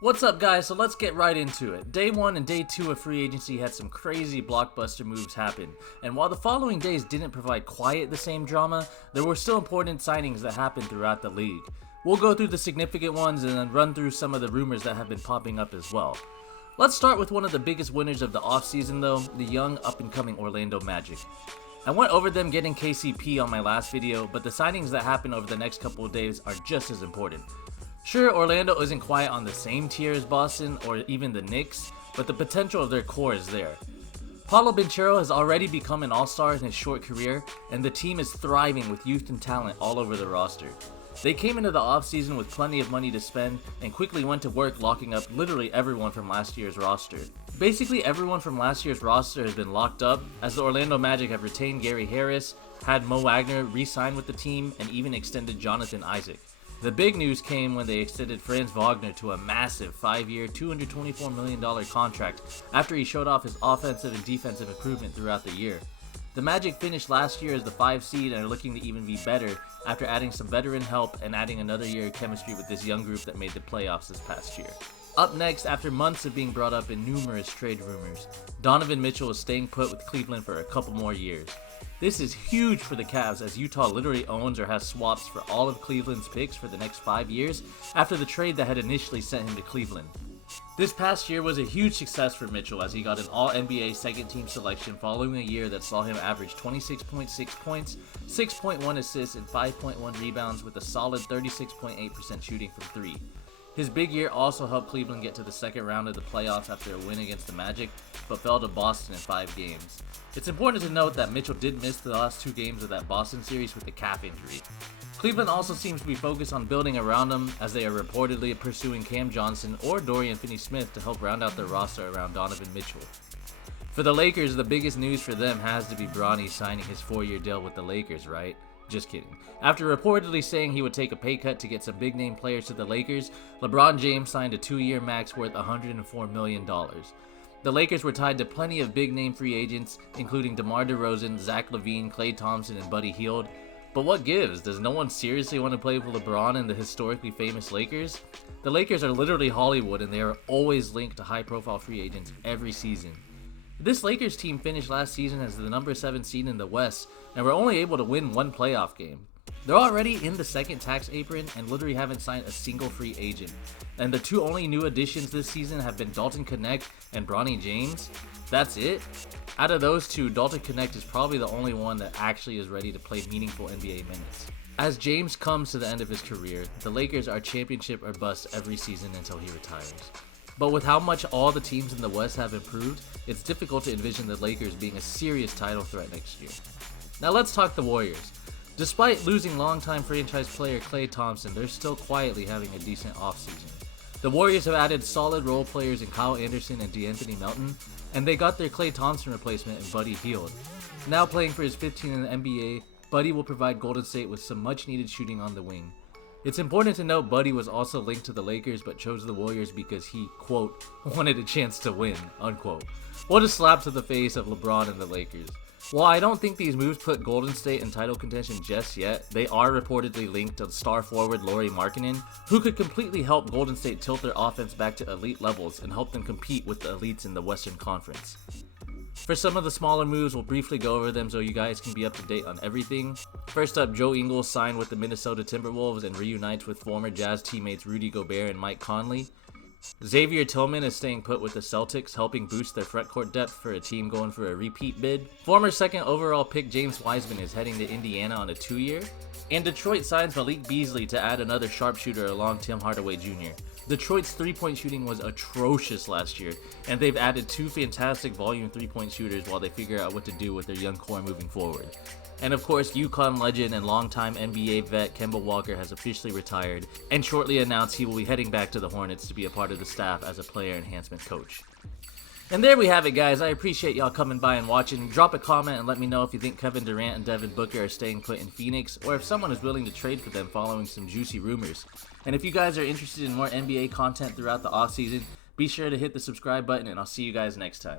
What's up, guys? So let's get right into it. Day 1 and Day 2 of free agency had some crazy blockbuster moves happen, and while the following days didn't provide quite the same drama, there were still important signings that happened throughout the league. We'll go through the significant ones and then run through some of the rumors that have been popping up as well. Let's start with one of the biggest winners of the offseason though, the young up-and-coming Orlando Magic. I went over them getting KCP on my last video, but the signings that happen over the next couple of days are just as important. Sure, Orlando isn't quite on the same tier as Boston or even the Knicks, but the potential of their core is there. Paulo Banchero has already become an all-star in his short career, and the team is thriving with youth and talent all over the roster. They came into the offseason with plenty of money to spend and quickly went to work locking up literally everyone from last year's roster. Basically everyone from last year's roster has been locked up, as the Orlando Magic have retained Gary Harris, had Mo Wagner re-sign with the team, and even extended Jonathan Isaac. The big news came when they extended Franz Wagner to a massive 5-year, $224 million contract after he showed off his offensive and defensive improvement throughout the year. The Magic finished last year as the 5 seed and are looking to even be better after adding some veteran help and adding another year of chemistry with this young group that made the playoffs this past year. Up next, after months of being brought up in numerous trade rumors, Donovan Mitchell is staying put with Cleveland for a couple more years. This is huge for the Cavs, as Utah literally owns or has swaps for all of Cleveland's picks for the next 5 years after the trade that had initially sent him to Cleveland. This past year was a huge success for Mitchell, as he got an All-NBA second-team selection following a year that saw him average 26.6 points, 6.1 assists, and 5.1 rebounds with a solid 36.8% shooting from 3. His big year also helped Cleveland get to the second round of the playoffs after a win against the Magic, but fell to Boston in 5 games. It's important to note that Mitchell did miss the last 2 games of that Boston series with a calf injury. Cleveland also seems to be focused on building around him, as they are reportedly pursuing Cam Johnson or Dorian Finney-Smith to help round out their roster around Donovan Mitchell. For the Lakers, the biggest news for them has to be Bronny signing his 4-year deal with the Lakers, right? Just kidding. After reportedly saying he would take a pay cut to get some big name players to the Lakers, LeBron James signed a 2-year max worth $104 million. The Lakers were tied to plenty of big name free agents, including DeMar DeRozan, Zach LaVine, Klay Thompson, and Buddy Hield. But what gives? Does no one seriously want to play with LeBron and the historically famous Lakers? The Lakers are literally Hollywood, and they are always linked to high profile free agents every season. This Lakers team finished last season as the number 7 seed in the West, and were only able to win 1 playoff game. They're already in the second tax apron and literally haven't signed a single free agent. And the 2 only new additions this season have been Dalton Knecht and Bronny James. That's it? Out of those 2, Dalton Knecht is probably the only one that actually is ready to play meaningful NBA minutes. As James comes to the end of his career, the Lakers are championship or bust every season until he retires. But with how much all the teams in the West have improved, it's difficult to envision the Lakers being a serious title threat next year. Now let's talk the Warriors. Despite losing longtime franchise player Klay Thompson, they're still quietly having a decent offseason. The Warriors have added solid role players in Kyle Anderson and DeAnthony Melton, and they got their Klay Thompson replacement in Buddy Hield. Now playing for his 15th in the NBA, Buddy will provide Golden State with some much needed shooting on the wing. It's important to note Buddy was also linked to the Lakers but chose the Warriors because he, quote, wanted a chance to win, unquote. What a slap to the face of LeBron and the Lakers. While I don't think these moves put Golden State in title contention just yet, they are reportedly linked to star forward Lauri Markkanen, who could completely help Golden State tilt their offense back to elite levels and help them compete with the elites in the Western Conference. For some of the smaller moves, we'll briefly go over them so you guys can be up to date on everything. First up, Joe Ingles signed with the Minnesota Timberwolves and reunites with former Jazz teammates Rudy Gobert and Mike Conley. Xavier Tillman is staying put with the Celtics, helping boost their frontcourt depth for a team going for a repeat bid. Former second overall pick James Wiseman is heading to Indiana on a 2-year. And Detroit signs Malik Beasley to add another sharpshooter along Tim Hardaway Jr. Detroit's 3-point shooting was atrocious last year, and they've added 2 fantastic volume 3-point shooters while they figure out what to do with their young core moving forward. And of course, UConn legend and longtime NBA vet Kemba Walker has officially retired and shortly announced he will be heading back to the Hornets to be a part of the staff as a player enhancement coach. And there we have it, guys. I appreciate y'all coming by and watching. Drop a comment and let me know if you think Kevin Durant and Devin Booker are staying put in Phoenix, or if someone is willing to trade for them following some juicy rumors. And if you guys are interested in more NBA content throughout the offseason, be sure to hit the subscribe button, and I'll see you guys next time.